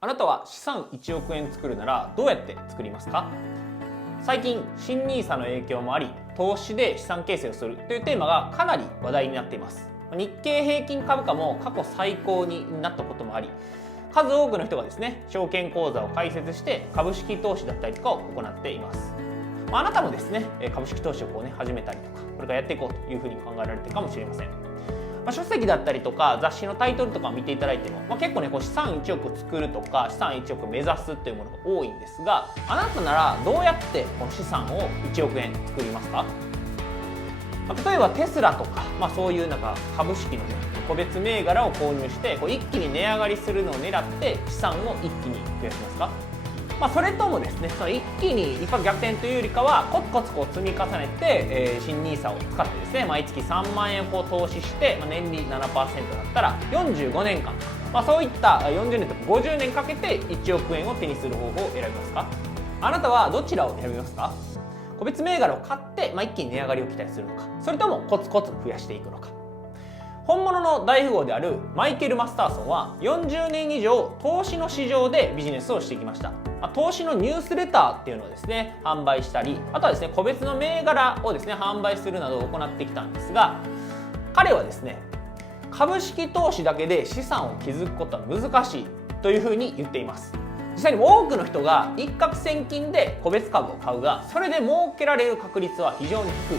あなたは資産1億円作るならどうやって作りますか？最近新NISAの影響もあり、投資で資産形成をするというテーマがかなり話題になっています。日経平均株価も過去最高になったこともあり、数多くの人がですね、証券口座を開設して株式投資だったりとかを行っています。あなたもですね、株式投資を始めたりとか、これからやっていこうというふうに考えられているかもしれません。書籍だったりとか雑誌のタイトルとかを見ていただいても、結構ね、資産1億作るとか資産1億目指すというものが多いんですが、あなたならどうやってこの資産を1億円作りますか？例えばテスラとか、そういう株式のね、個別銘柄を購入して一気に値上がりするのを狙って資産を一気に増やしますか？それともですね、一気に一発逆転というよりかはコツコツ積み重ねて、新NISAを使ってですね、毎月3万円を投資して、年利 7% だったら45年間、そういった40年とか50年かけて1億円を手にする方法を選びますか？あなたはどちらを選びますか？個別銘柄を買って、一気に値上がりを期待するのか、それともコツコツ増やしていくのか。本物の大富豪であるマイケル・マスターソンは40年以上投資の市場でビジネスをしてきました。投資のニュースレターっていうのをですね、販売したり、あとはですね、個別の銘柄をですね、販売するなどを行ってきたんですが、彼はですね、株式投資だけで資産を築くことは難しいというふうに言っています。実際に多くの人が一攫千金で個別株を買うが、それで儲けられる確率は非常に低い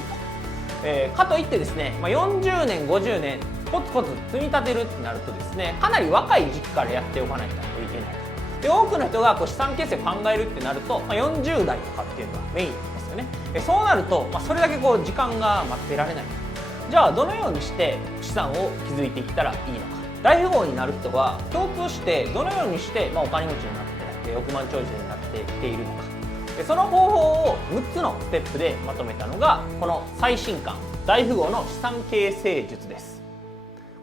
と。かといってですね、40年50年コツコツ積み立てるってなるとですね、かなり若い時期からやっておかないといけない。で、多くの人が資産形成を考えるってなると、40代とかっていうのがメインですよね。そうなると、それだけ時間が待ってられない。じゃあどのようにして資産を築いていったらいいのか。大富豪になる人は共通してどのようにしてお金持ちになって億万長者になってきているのか。その方法を6つのステップでまとめたのがこの最新刊大富豪の資産形成術です。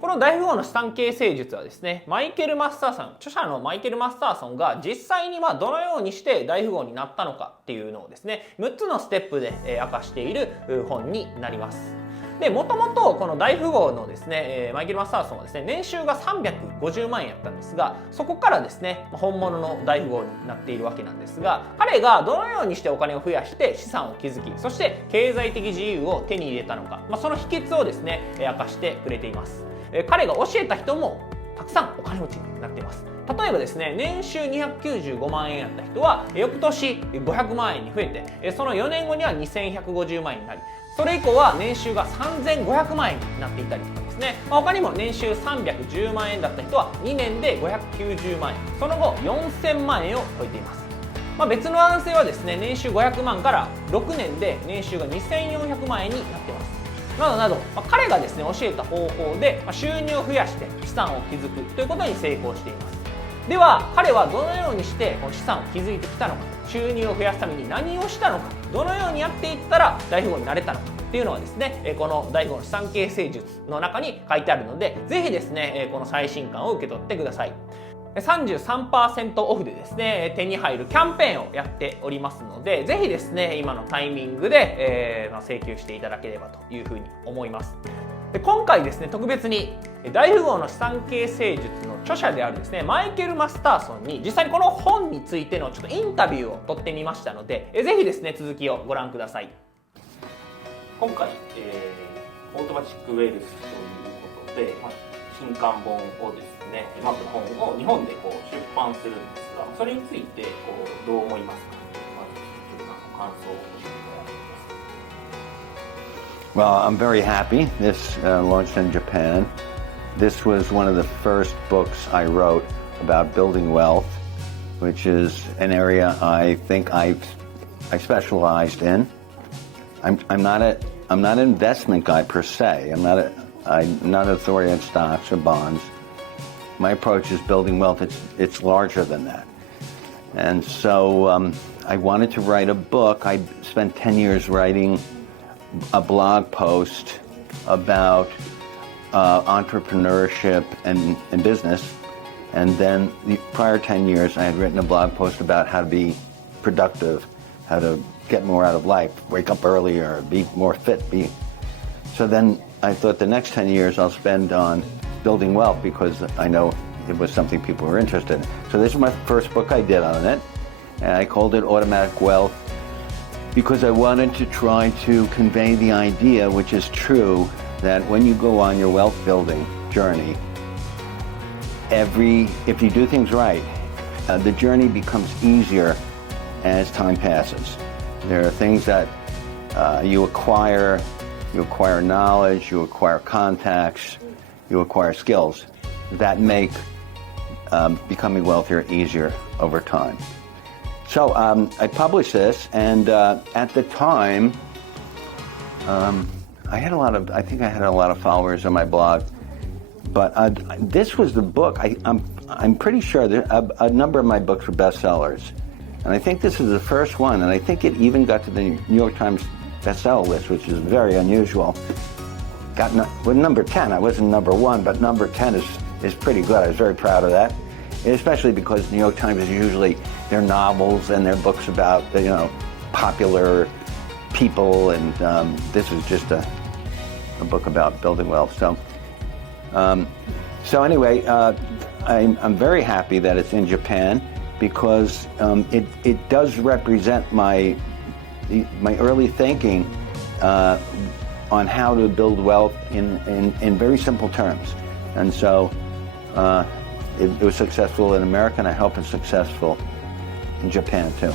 この大富豪の資産形成術はですね、マイケル・マスターソン、著者のマイケル・マスターソンが実際にどのようにして大富豪になったのかっていうのをですね、6つのステップで明かしている本になります。で、もともとこの大富豪のですね、マイケル・マスターソンはですね、年収が350万円やったんですが、そこからですね、本物の大富豪になっているわけなんですが、彼がどのようにしてお金を増やして資産を築き、そして経済的自由を手に入れたのか、その秘訣をですね、明かしてくれています。彼が教えた人もたくさんお金持ちになっています。例えばですね、年収295万円やった人は翌年500万円に増えて、その4年後には2150万円になり、それ以降は年収が3500万円になっていたりとかですね、他にも年収310万円だった人は2年で590万円、その後4000万円を超えています。別の男性はですね、年収500万から6年で年収が2400万円になっています。などなど、彼がですね、教えた方法で収入を増やして資産を築くということに成功しています。では彼はどのようにしてこの資産を築いてきたのか、収入を増やすために何をしたのか、どのようにやっていったら大富豪になれたのかっていうのはですね、この大富豪の資産形成術の中に書いてあるので、ぜひですね、この最新刊を受け取ってください。33% オフでですね、手に入るキャンペーンをやっておりますので、ぜひですね、今のタイミングで、請求していただければというふうに思います。で、今回ですね、特別に大富豪の資産形成術の著者であるですね、マイケル・マスターソンに実際にこの本についてのちょっとインタビューを取ってみましたので、ぜひですね、続きをご覧ください。今回、オートマチックウェルスということで、新刊本をですね、まず本を日本で出版するんですが、それについてどう思いますか？まず感想を教えていただけますか？ Well, I'm very happy. This launched in Japan. This was one of the first books I wrote about building wealth, which is an area I think I specialized in. I'm not an investment guy per se. I'm not an authority on stocks or bonds. My approach is building wealth. It's larger than that. And so I wanted to write a book. I spent 10 years writing a blog post about entrepreneurship and business. And then the prior 10 years, I had written a blog post about how to be productive, how to get more out of life, wake up earlier, be more fit. So then I thought the next 10 years I'll spend on building wealth, because I know it was something people were interested in. So this is my first book I did on it, and I called it Automatic Wealth because I wanted to try to convey the idea, which is true, that when you go on your wealth building journey, if you do things right, the journey becomes easier as time passes. There are things that you acquire knowledge, you acquire contacts, you acquire skills that make becoming wealthier easier over time. So I published this, and at the time, I think I had a lot of followers on my blog. But this was the book. I'm pretty sure that a number of my books were bestsellers, and I think this is the first one. And I think it even got to the New York Times bestseller list, which is very unusual. Got number 10. I wasn't number 1, but number 10 is pretty good. I was very proud of that, especially because New York Times is usually their novels and their books about popular people, and this is just a book about building wealth. So anyway, I'm very happy that it's in Japan because it does represent my early thinking on how to build wealth in very simple terms. And so it was successful in America, and I hope it's successful in Japan too.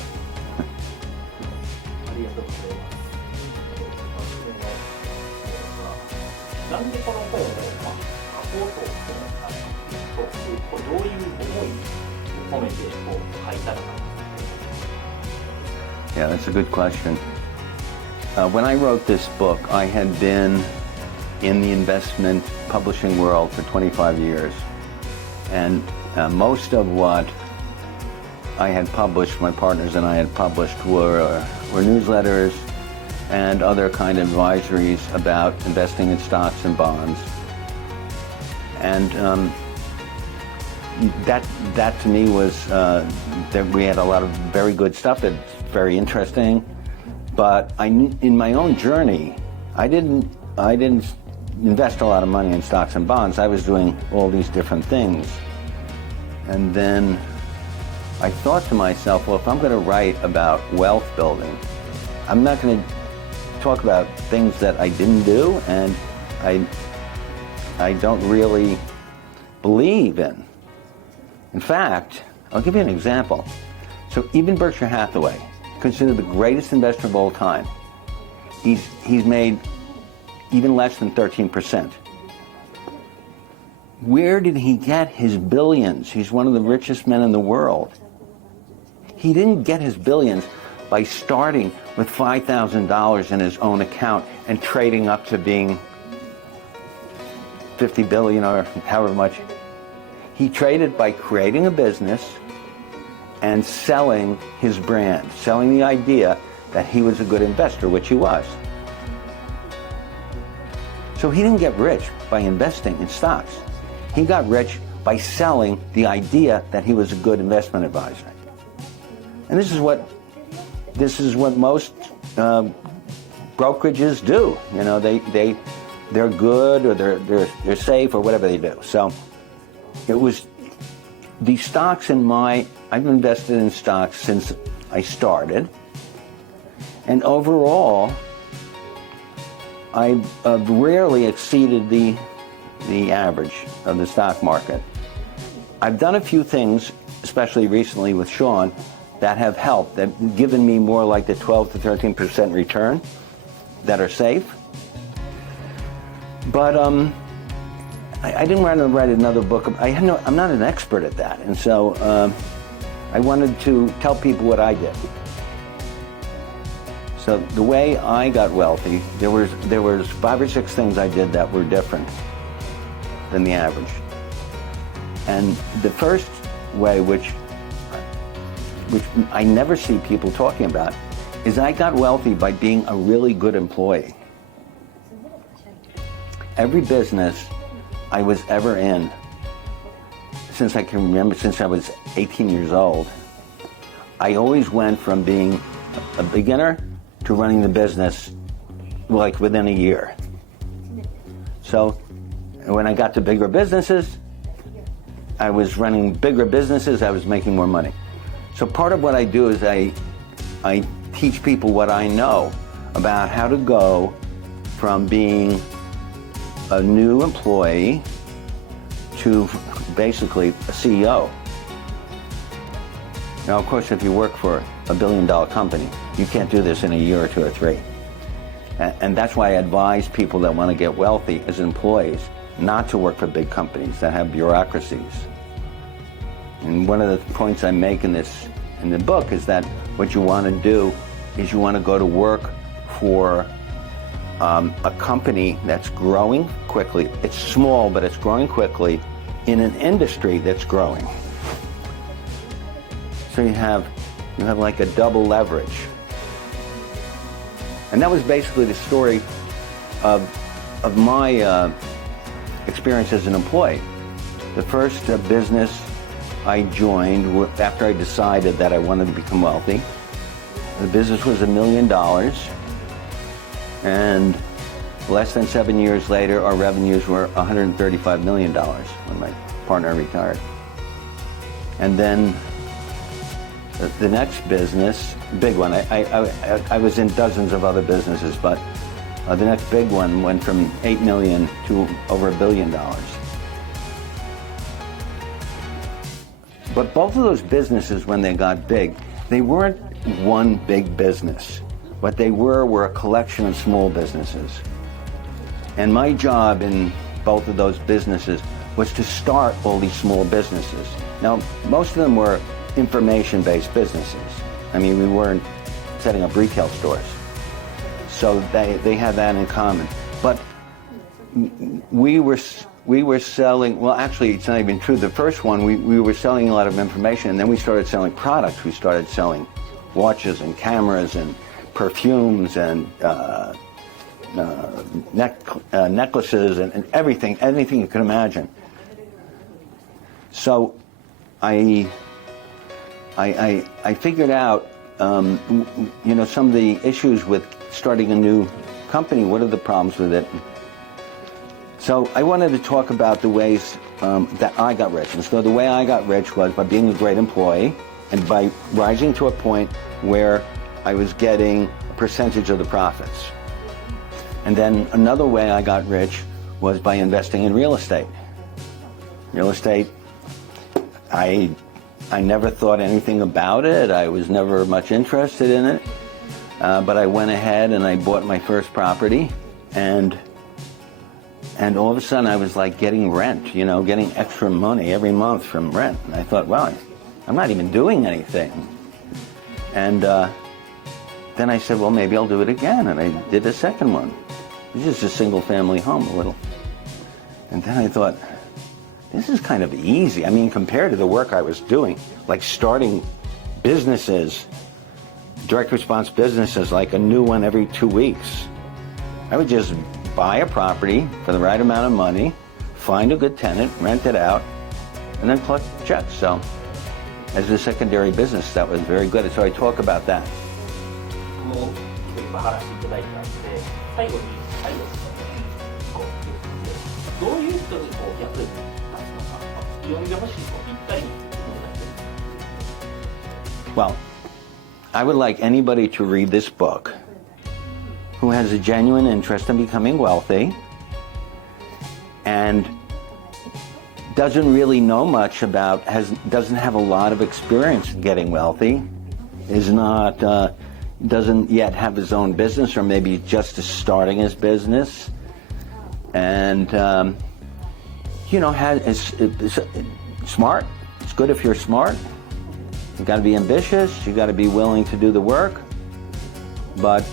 なんでこの本を書こうとどういう思いを込めて書いたのか。Yeah, that's a good question. When I wrote this book, I had been in the investment publishing world for 25 years, and most of what I had published, my partners and I had published, were newsletters and other kind of advisories about investing in stocks and bonds. And that to me was that we had a lot of very good stuff that's very interesting. But in my own journey, I didn't invest a lot of money in stocks and bonds. I was doing all these different things. And then I thought to myself, well, if I'm going to write about wealth building, I'm not going to talk about things that I didn't do and I don't really believe in. In fact, I'll give you an example. So even Berkshire Hathaway, considered the greatest investor of all time, he's made even less than 13%. Where did he get his billions? He's one of the richest men in the world. He didn't get his billions by starting with $5,000 in his own account and trading up to being 50 billion or however much. He traded by creating a business and selling his brand, selling the idea that he was a good investor, which he was. So he didn't get rich by investing in stocks. He got rich by selling the idea that he was a good investment advisor. And this is what most brokerages do. You know, they're good, or they're safe, or whatever they do. So it was the stocks I've invested in stocks since I started, and overall, I've rarely exceeded the average of the stock market. I've done a few things, especially recently with Sean, that have helped, that have given me more like the 12 to 13% return that are safe. But I didn't want to write another book. I'm not an expert at that, and so I wanted to tell people what I did. So the way I got wealthy, there was 5 or 6 things I did that were different than the average. And the first way, which I never see people talking about, is I got wealthy by being a really good employee. Every business I was ever in, since I can remember, since I was 18 years old, I always went from being a beginner to running the business like within a year. So when I got to bigger businesses, I was running bigger businesses, I was making more money. So part of what I do is I teach people what I know about how to go from being a new employee to basically a CEO. Now, of course, if you work for a billion-dollar company, you can't do this in a year or two or three. And that's why I advise people that want to get wealthy as employees not to work for big companies that have bureaucracies. And one of the points I make in the book is that what you want to do is you want to go to work for a company that's growing quickly. It's small, but it's growing quickly in an industry that's growing. So you have like a double leverage. And that was basically the story of my experience as an employee. The first business I joined after I decided that I wanted to become wealthy. The business was $1 million, and less than 7 years later, our revenues were $135 million when my partner retired. And then the next business, big one, I was in dozens of other businesses, but the next big one went from 8 million to over $1 billion. But both of those businesses, when they got big, they weren't one big business. What they were a collection of small businesses. And my job in both of those businesses was to start all these small businesses. Now, most of them were information-based businesses. I mean, we weren't setting up retail stores. So they had that in common. But we were selling, well, actually, it's not even true. The first one, we were selling a lot of information, and then we started selling products. We started selling watches and cameras and perfumes and necklaces and everything you could imagine. So I figured out, you know, some of the issues with starting a new company. What are the problems with it? So I wanted to talk about the ways that I got rich. And so the way I got rich was by being a great employee and by rising to a point where I was getting a percentage of the profits. And then another way I got rich was by investing in real estate. Real estate, I never thought anything about it. I was never much interested in it. But I went ahead and I bought my first property, and all of a sudden I was like getting rent, you know, getting extra money every month from rent. And I thought, wow, I'm not even doing anything. And then I said, well, maybe I'll do it again. And I did a second one. It was just a single family home, a little. And then I thought, this is kind of easy. I mean, compared to the work I was doing, like starting businesses, direct response businesses, like a new one every 2 weeks. I would just buy a property for the right amount of money, find a good tenant, rent it out, and then collect checks. So as a secondary business, that was very good. So I talk about that. もう今話していただいたんで、最後にどういう人に役に立つのか、読んでほしいぴったりに。Well, I would like anybody to read this book who has a genuine interest in becoming wealthy and doesn't really know much about, doesn't have a lot of experience in getting wealthy, is not, doesn't yet have his own business, or maybe just starting his business, and you know, is smart. It's good if you're smart. You got to be ambitious. You got to be willing to do the work. But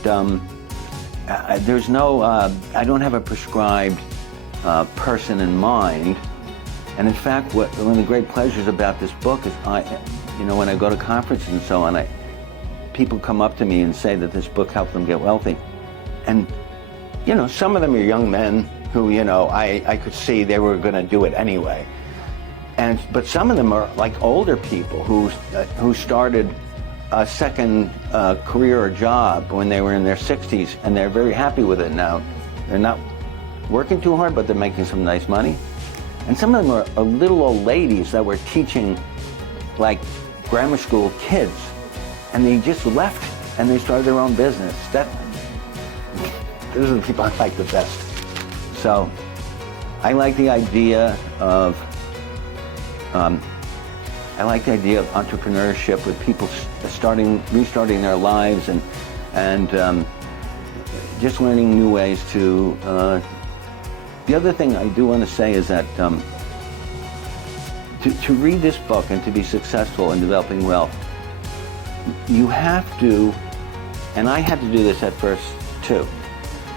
there's no. I don't have a prescribed person in mind. And in fact, one of the great pleasures about this book is, you know, when I go to conferences and so on, people come up to me and say that this book helped them get wealthy. And you know, some of them are young men who, you know, I could see they were going to do it anyway. But some of them are like older people who started a second career or job when they were in their 60s, and they're very happy with it now. They're not working too hard, but they're making some nice money. And some of them are little old ladies that were teaching like grammar school kids, and they just left and they started their own business. Those are the people I like the best. So I like the idea of entrepreneurship with people restarting their lives and just learning new ways to. The other thing I do want to say is that to read this book and to be successful in developing wealth, you have to, and I had to do this at first too,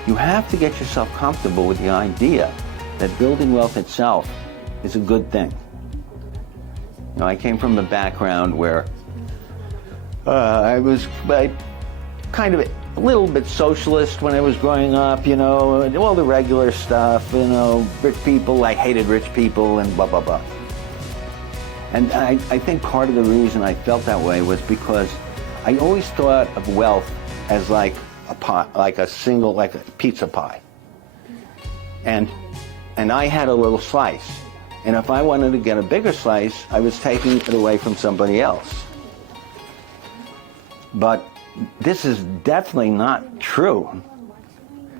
you have to get yourself comfortable with the idea that building wealth itself is a good thing. You know, I came from a background where I was kind of a little bit socialist when I was growing up, you know, all the regular stuff, you know, rich people, I hated rich people and blah, blah, blah. And I think part of the reason I felt that way was because I always thought of wealth as like a pie, like a pizza pie. And I had a little slice. And if I wanted to get a bigger slice, I was taking it away from somebody else. But this is definitely not true.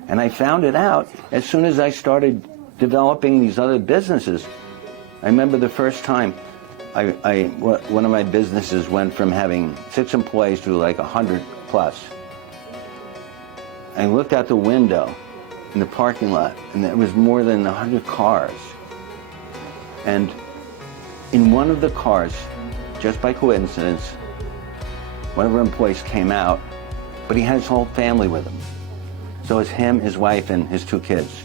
And I found it out as soon as I started developing these other businesses. I remember the first time one of my businesses went from having 6 employees to like 100 plus. I looked out the window in the parking lot and there was more than 100 cars. And in one of the cars, just by coincidence, one of our employees came out, but he had his whole family with him. So it was him, his wife, and his 2 kids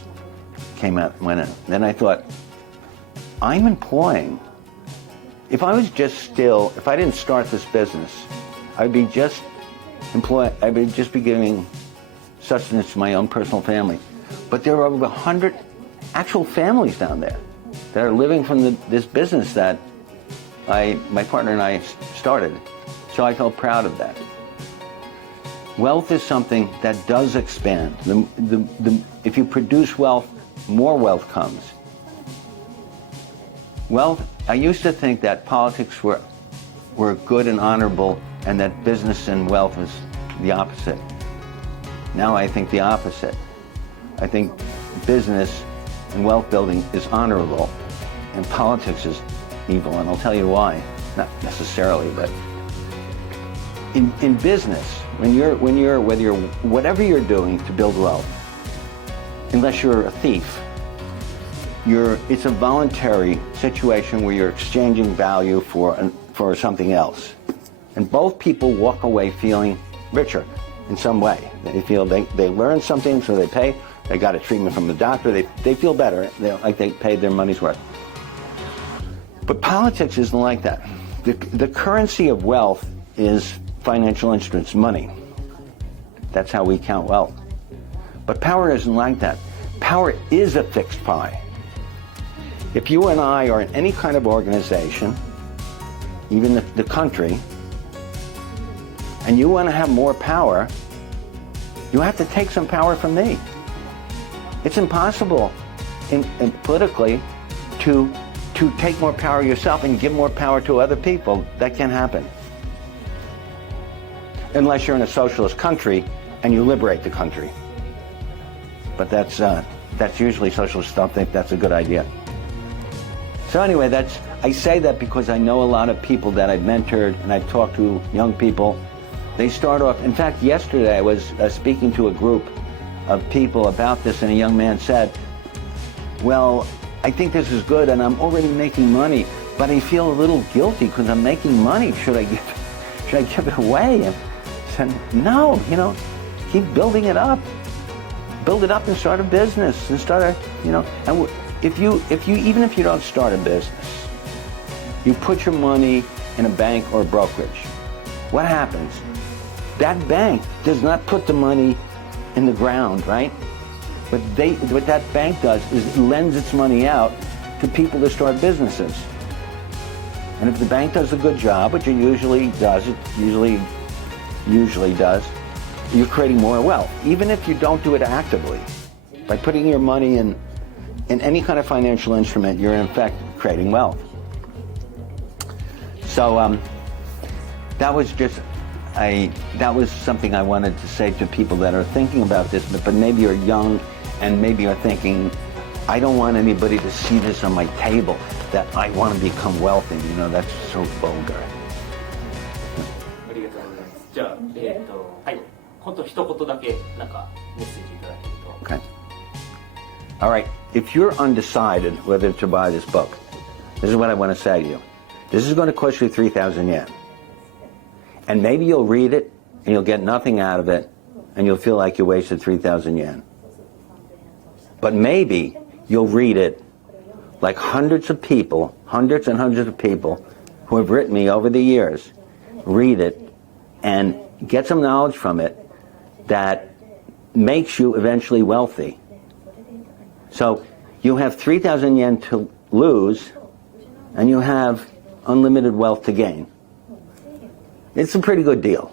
came out and went in. Then I thought, I'm employing. If I was just still, if I didn't start this business, I would just be giving sustenance to my own personal family. But there are over 100 actual families down there that are living from this business that my partner and I started. So I felt proud of that. Wealth is something that does expand. If you produce wealth, more wealth comes. Wealth, I used to think that politics were good and honorable and that business and wealth was the opposite. Now I think the opposite. I think business and wealth building is honorable and politics is evil, and I'll tell you why. Not necessarily, but in business, whatever you're doing to build wealth, unless you're a thief, it's a voluntary situation where you're exchanging value for something else. And both people walk away feeling richer in some way. They feel they learned something, so they pay. They got a treatment from the doctor. They feel better, like they paid their money's worth. But politics isn't like that. The currency of wealth is financial instruments, money. That's how we count wealth. But power isn't like that. Power is a fixed pie. If you and I are in any kind of organization, even the country, and you want to have more power, you have to take some power from me. It's impossible politically to take more power yourself and give more power to other people. That can't happen. Unless you're in a socialist country and you liberate the country. But that's usually socialists don't think that's a good idea. So anyway, I say that because I know a lot of people that I've mentored and I've talked to young people. They start off, in fact, yesterday I was speaking to a group of people about this, and a young man said, well, I think this is good and I'm already making money, but I feel a little guilty because I'm making money. Should I give it away? And I said, no, keep building it up. Build it up and start a business and and even if you don't start a business, you put your money in a bank or a brokerage. What happens? That bank does not put the money in the ground, right? What that bank does is it lends its money out to people to start businesses. And if the bank does a good job, which it usually does, you're creating more wealth. Even if you don't do it actively, by putting your money in in any kind of financial instrument, you're in effect creating wealth. So that was something I wanted to say to people that are thinking about this, but maybe you're young and maybe you're thinking, I don't want anybody to see this on my table, that I want to become wealthy. You know, that's so vulgar. ありがとうございます。じゃあ、はい。本当一言だけなんかメッセージいただけると。Okay. All right. If you're undecided whether to buy this book, this is what I want to say to you. This is going to cost you 3,000 yen. And maybe you'll read it and you'll get nothing out of it and you'll feel like you wasted 3,000 yen. But maybe you'll read it like hundreds and hundreds of people who have written me over the years, read it and get some knowledge from it that makes you eventually wealthy. So you have 3,000 yen to lose and you have unlimited wealth to gain. It's a pretty good deal.